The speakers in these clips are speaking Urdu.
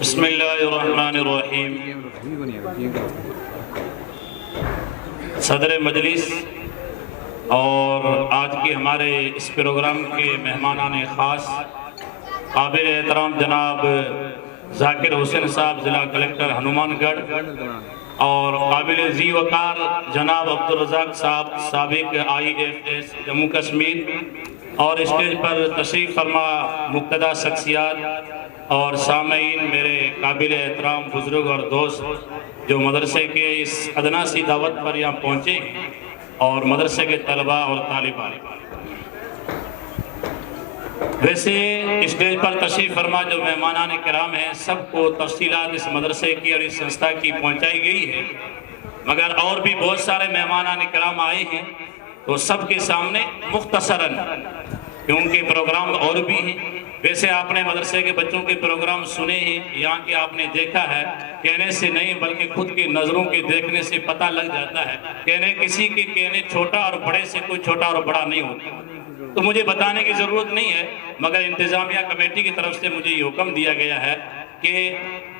بسم اللہ الرحمن الرحیم۔ صدر مجلس اور آج کی ہمارے اس پروگرام کے مہمانان خاص قابل احترام جناب ذاکر حسین صاحب ضلع کلکٹر ہنومان گڑھ اور قابل ذی وقار جناب عبدالرزاق صاحب سابق IAS جموں کشمیر اور اسٹیج پر تشریف فرما مقتدر شخصیات اور سامعین میرے قابل احترام بزرگ اور دوست جو مدرسے کے اس ادنا سی دعوت پر یہاں پہنچے ہیں اور مدرسے کے طلباء اور طالبان، ویسے اسٹیج پر تشریف فرما جو مہمانان کرام ہیں سب کو تفصیلات اس مدرسے کی اور اس سنستھا کی پہنچائی گئی ہے، مگر اور بھی بہت سارے مہمانان کرام آئے ہیں تو سب کے سامنے مختصراً، کیونکہ پروگرام اور بھی ہیں۔ ویسے آپ نے مدرسے کے بچوں کے پروگرام سنے ہیں، یہاں کے آپ نے دیکھا ہے، کہنے سے نہیں بلکہ خود کی نظروں کے دیکھنے سے پتہ لگ جاتا ہے۔ کہنے کسی کے کہنے چھوٹا اور بڑے سے کوئی چھوٹا اور بڑا نہیں ہوتا، تو مجھے بتانے کی ضرورت نہیں ہے، مگر انتظامیہ کمیٹی کی طرف سے مجھے یہ حکم دیا گیا ہے کہ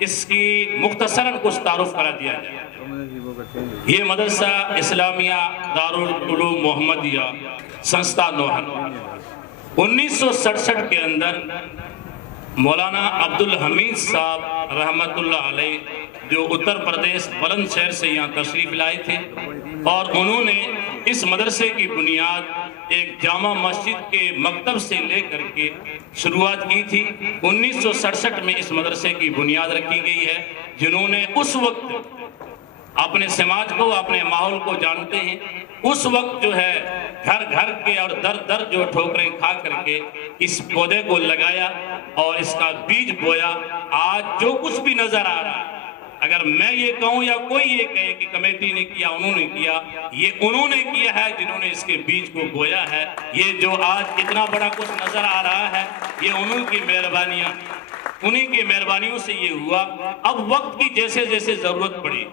اس کی مختصراً کچھ تعارف کرا دیا جائے۔ یہ مدرسہ اسلامیہ دارالعلوم محمدیہ سنستھا نوہر 1967 کے اندر مولانا عبدالحمید صاحب رحمت اللہ علیہ جو اتر پردیش بلند شہر سے یہاں تشریف لائے تھے اور انہوں نے اس مدرسے کی بنیاد ایک جامع مسجد کے مکتب سے لے کر کے شروعات کی تھی۔ 1967 میں اس مدرسے کی بنیاد رکھی گئی ہے۔ جنہوں نے اس وقت اپنے سماج کو اپنے ماحول کو جانتے ہیں، اس وقت جو ہے گھر گھر کے اور در در جو ٹھوکریں کھا کر کے اس پودے کو لگایا اور اس کا بیج بویا۔ آج جو کچھ بھی نظر آ رہا ہے، اگر میں یہ کہوں یا کوئی یہ کہے کہ کمیٹی نے کیا انہوں نے کیا، یہ انہوں نے کیا ہے جنہوں نے اس کے بیج کو بویا ہے۔ یہ جو آج اتنا بڑا کچھ نظر آ رہا ہے یہ انہوں کی مہربانیاں، انہی کی مہربانیوں سے یہ ہوا۔ اب وقت کی جیسے جیسے ضرورت پڑی،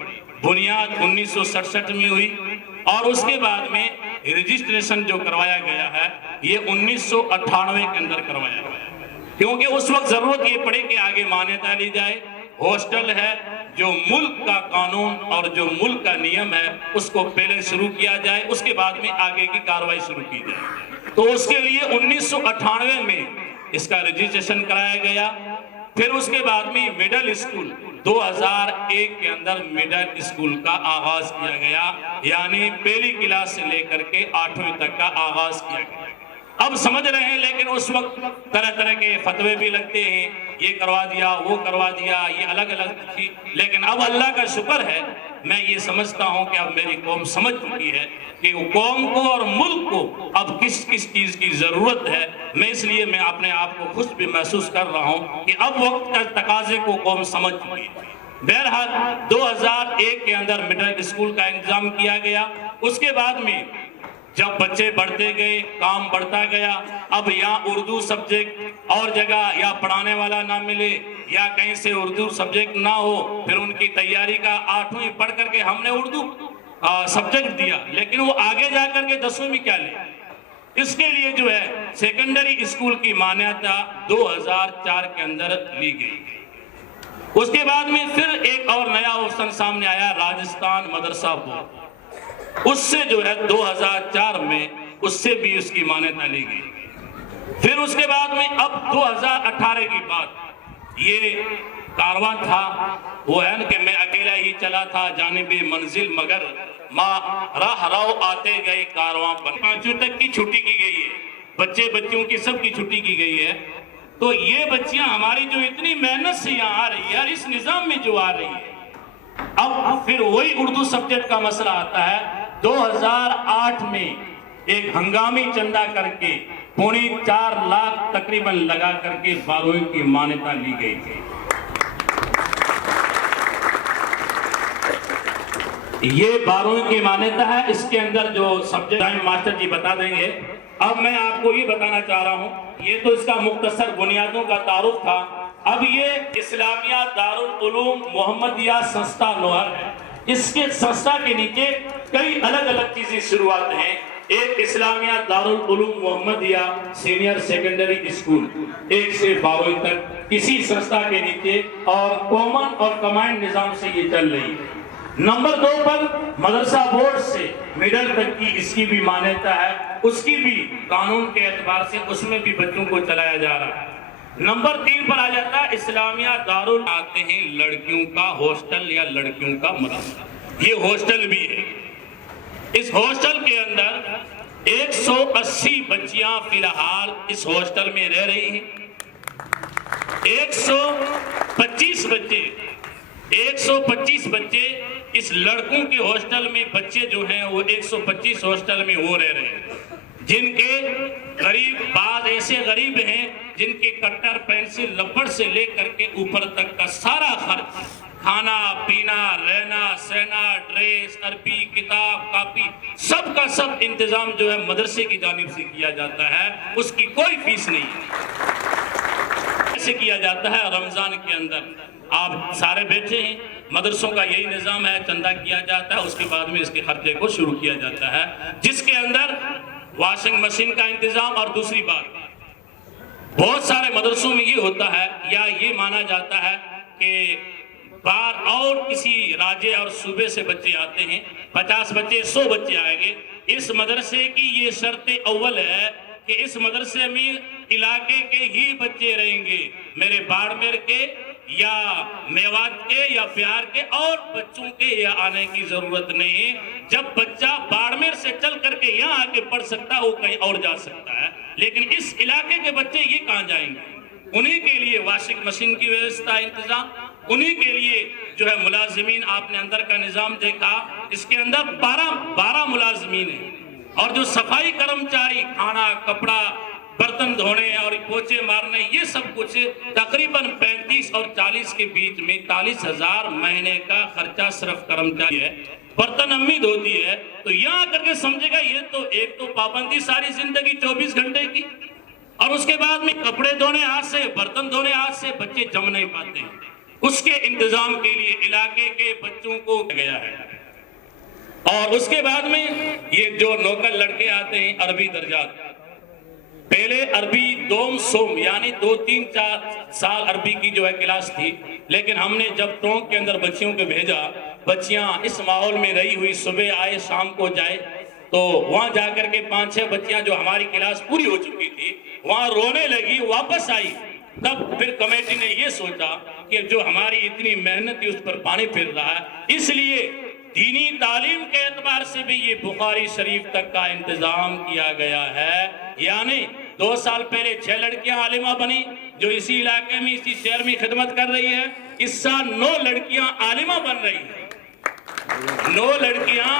بنیاد 1967 میں ہوئی اور اس کے بعد میں رجسٹریشن جو کروایا گیا ہے یہ 1998 کے اندر کروایا گیا، کیونکہ اس وقت ضرورت یہ پڑے کہ آگے مانیتا لی جائے۔ ہاسٹل ہے جو ملک کا قانون اور جو ملک کا نیم ہے اس کو پہلے شروع کیا جائے، اس کے بعد میں آگے کی کارروائی شروع کی جائے۔ تو اس کے لیے 1998 میں اس کا رجسٹریشن کرایا گیا۔ پھر اس کے بعد میں مڈل اسکول 2001 کے اندر مڈل اسکول کا آغاز کیا گیا، یعنی پہلی کلاس سے لے کر کے 8ویں تک کا آغاز کیا گیا۔ اب سمجھ رہے ہیں، لیکن اس وقت طرح طرح کے فتوے بھی لگتے ہیں، یہ کروا دیا وہ کروا دیا، یہ الگ الگ تھی، لیکن اب اللہ کا شکر ہے میں یہ سمجھتا ہوں کہ اب میری قوم سمجھ چکی ہے کہ قوم کو اور ملک کو اب کس کس چیز کی ضرورت ہے۔ میں اس لیے میں اپنے آپ کو خوش بھی محسوس کر رہا ہوں کہ اب وقت کا تقاضے کو قوم سمجھ چکی ہے۔ بہرحال 2001 کے اندر مڈل اسکول کا انتظام کیا گیا۔ اس کے بعد میں جب بچے بڑھتے گئے، کام بڑھتا گیا، اب یہاں اردو سبجیکٹ اور جگہ یا پڑھانے والا نہ ملے یا کہیں سے اردو سبجیکٹ نہ ہو، پھر ان کی تیاری کا 8ویں پڑھ کر کے ہم نے اردو سبجیکٹ دیا، لیکن وہ آگے جا کر کے 10ویں میں کیا لے، اس کے لیے جو ہے سیکنڈری اسکول کی مانیتا 2004 کے اندر لی گئی۔ اس کے بعد میں پھر ایک اور نیا آپشن سامنے آیا، راجستھان مدرسہ بورڈ، اس سے جو ہے 2004 میں اس سے بھی اس کی مانیتا لی گئی۔ پھر اس کے بعد میں اب 2018 کی بات، یہ کارواں تھا، وہ ہے کہ میں اکیلا ہی چلا تھا جانب منزل مگر ماں راہ رو آتے گئے کارواں پر۔ 5ویں تک کی چھٹی کی گئی ہے، بچے بچیوں کی سب کی چھٹی کی گئی ہے، تو یہ بچیاں ہماری جو اتنی محنت سے یہاں آ رہی ہے اور اس نظام میں جو آ رہی ہے، اب پھر وہی اردو سبجیکٹ کا مسئلہ آتا ہے۔ 2008 میں ایک ہنگامی چندہ کر کے 4.25 لاکھ تقریباً لگا کر کے 12ویں کی مانیتا لی گئی تھی۔ یہ 12ویں کی مانیتا ہے، اس کے اندر جو سبجیکٹ ماسٹر جی بتا دیں گے۔ اب میں آپ کو یہ بتانا چاہ رہا ہوں، یہ تو اس کا مختصر بنیادوں کا تعارف تھا۔ اب یہ اسلامیہ دارالعلوم محمدیہ سنستھا نوہر ہے، اس کے سنستھا کے نیچے کئی الگ الگ چیزیں شروعات ہیں۔ ایک اسلامیہ دارالعلوم محمدیہ سینئر سیکنڈری اسکول 1 سے 12 تک اسی سنستھا کے نیچے اور کامن اور کمائنڈ نظام سے یہ چل رہی ہے۔ نمبر 2 پر مدرسہ بورڈ سے میڈل تک کی اس کی بھی مانیتا ہے، اس کی بھی قانون کے اعتبار سے اس میں بھی بچوں کو چلایا جا رہا ہے۔ نمبر 3 پر آ جاتا ہے اسلامیہ دارالعلوم آتے ہیں لڑکیوں کا ہاسٹل یا لڑکیوں کا مدرسہ، یہ ہاسٹل بھی ہے۔ اس ہاسٹل کے اندر 180 بچیاں فی الحال اس ہاسٹل میں رہ رہی ہیں۔ 125 بچے اس لڑکوں کے ہاسٹل میں، بچے جو ہیں وہ 125 ہاسٹل میں وہ رہ رہے ہیں، جن کے غریب بعض ایسے غریب ہیں جن کے کٹر پینسل ربڑ سے لے کر کے اوپر تک کا سارا خرچ، کھانا پینا رہنا سہنا ڈریس عربی کتاب کاپی سب کا سب انتظام جو ہے مدرسے کی جانب سے کیا جاتا ہے، اس کی کوئی فیس نہیں ہے۔ ایسے کیا جاتا ہے رمضان کے اندر آپ سارے بیٹھے ہیں، مدرسوں کا یہی نظام ہے، چندہ کیا جاتا ہے، اس کے بعد میں اس کے خرچے کو شروع کیا جاتا ہے، جس کے اندر واشنگ مشین کا انتظام۔ اور دوسری بات بہت سارے مدرسوں میں یہ ہوتا ہے یا یہ مانا جاتا ہے کہ بار اور کسی راجے اور صوبے سے بچے آتے ہیں، 50 بچے 100 بچے آئیں گے، اس مدرسے کی یہ شرط اول ہے کہ اس مدرسے میں علاقے کے ہی بچے رہیں گے، میرے باڑمیر کے یا میوات کے یا بہار کے اور بچوں کے یہاں آنے کی ضرورت نہیں ہے۔ جب بچہ باڑمیر سے چل کر کے یہاں آ کے پڑھ سکتا ہے وہ کہیں اور جا سکتا ہے، لیکن اس علاقے کے بچے یہ کہاں جائیں گے؟ انہی کے لیے واشنگ مشین کی ویوستھا انتظام، انہی کے لیے جو ہے ملازمین، آپ نے اندر کا نظام دیکھا، اس کے اندر 12 ملازمین ہیں، اور جو صفائی کرمچاری کھانا کپڑا برتن دھونے اور پوچھے مارنے یہ سب کچھ تقریباً 35 اور 40 کے بیچ میں 40,000 مہینے کا خرچہ صرف کرمچاری ہے۔ برتن امی دھوتی ہے، تو یہاں کر کے سمجھے گا یہ تو ایک تو پابندی ساری زندگی 24 گھنٹے کی، اور اس کے بعد میں کپڑے دھونے ہاتھ سے برتن دھونے ہاتھ سے بچے جم نہیں پاتے ہیں، اس کے انتظام کے لیے علاقے کے بچوں کو گیا ہے۔ اور اس کے بعد میں یہ جو نوکر لڑکے آتے ہیں عربی درجات، پہلے عربی دوم سوم یعنی 2-3-4 سال عربی کی جو ہے کلاس تھی، لیکن ہم نے جب ٹونک کے اندر بچیوں کو بھیجا، بچیاں اس ماحول میں رہی ہوئی، صبح آئے شام کو جائے، تو وہاں جا کر کے 5-6 بچیاں جو ہماری کلاس پوری ہو چکی تھی وہاں رونے لگی، واپس آئی۔ تب پھر کمیٹی نے یہ سوچا کہ جو ہماری اتنی محنت تھی اس پر پانی پھر رہا ہے، اس لیے دینی تعلیم کے اعتبار سے بھی یہ بخاری شریف تک کا انتظام کیا گیا ہے۔ یعنی 2 سال پہلے 6 لڑکیاں عالمہ بنی جو اسی علاقے میں اسی شہر میں خدمت کر رہی ہے، اس سال 9 لڑکیاں عالمہ بن رہی ہیں۔ 9 لڑکیاں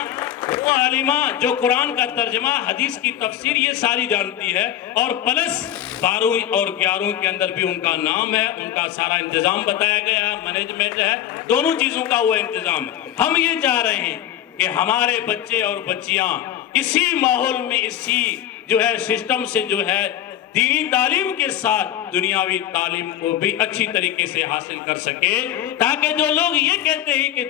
وہ عالمہ جو قرآن کا ترجمہ حدیث کی تفسیر یہ ساری جانتی ہے، اور پلس 12ویں اور 11ویں کے اندر بھی ان کا نام ہے، ان کا سارا انتظام بتایا گیا ہے، مینجمنٹ ہے، دونوں چیزوں کا وہ انتظام ہے۔ ہم یہ چاہ رہے ہیں کہ ہمارے بچے اور بچیاں اسی ماحول میں اسی جو ہے سسٹم سے جو ہے دینی تعلیم کے ساتھ دنیاوی تعلیم کو بھی اچھی طریقے سے حاصل کر سکے، تاکہ جو لوگ یہ کہتے ہیں کہ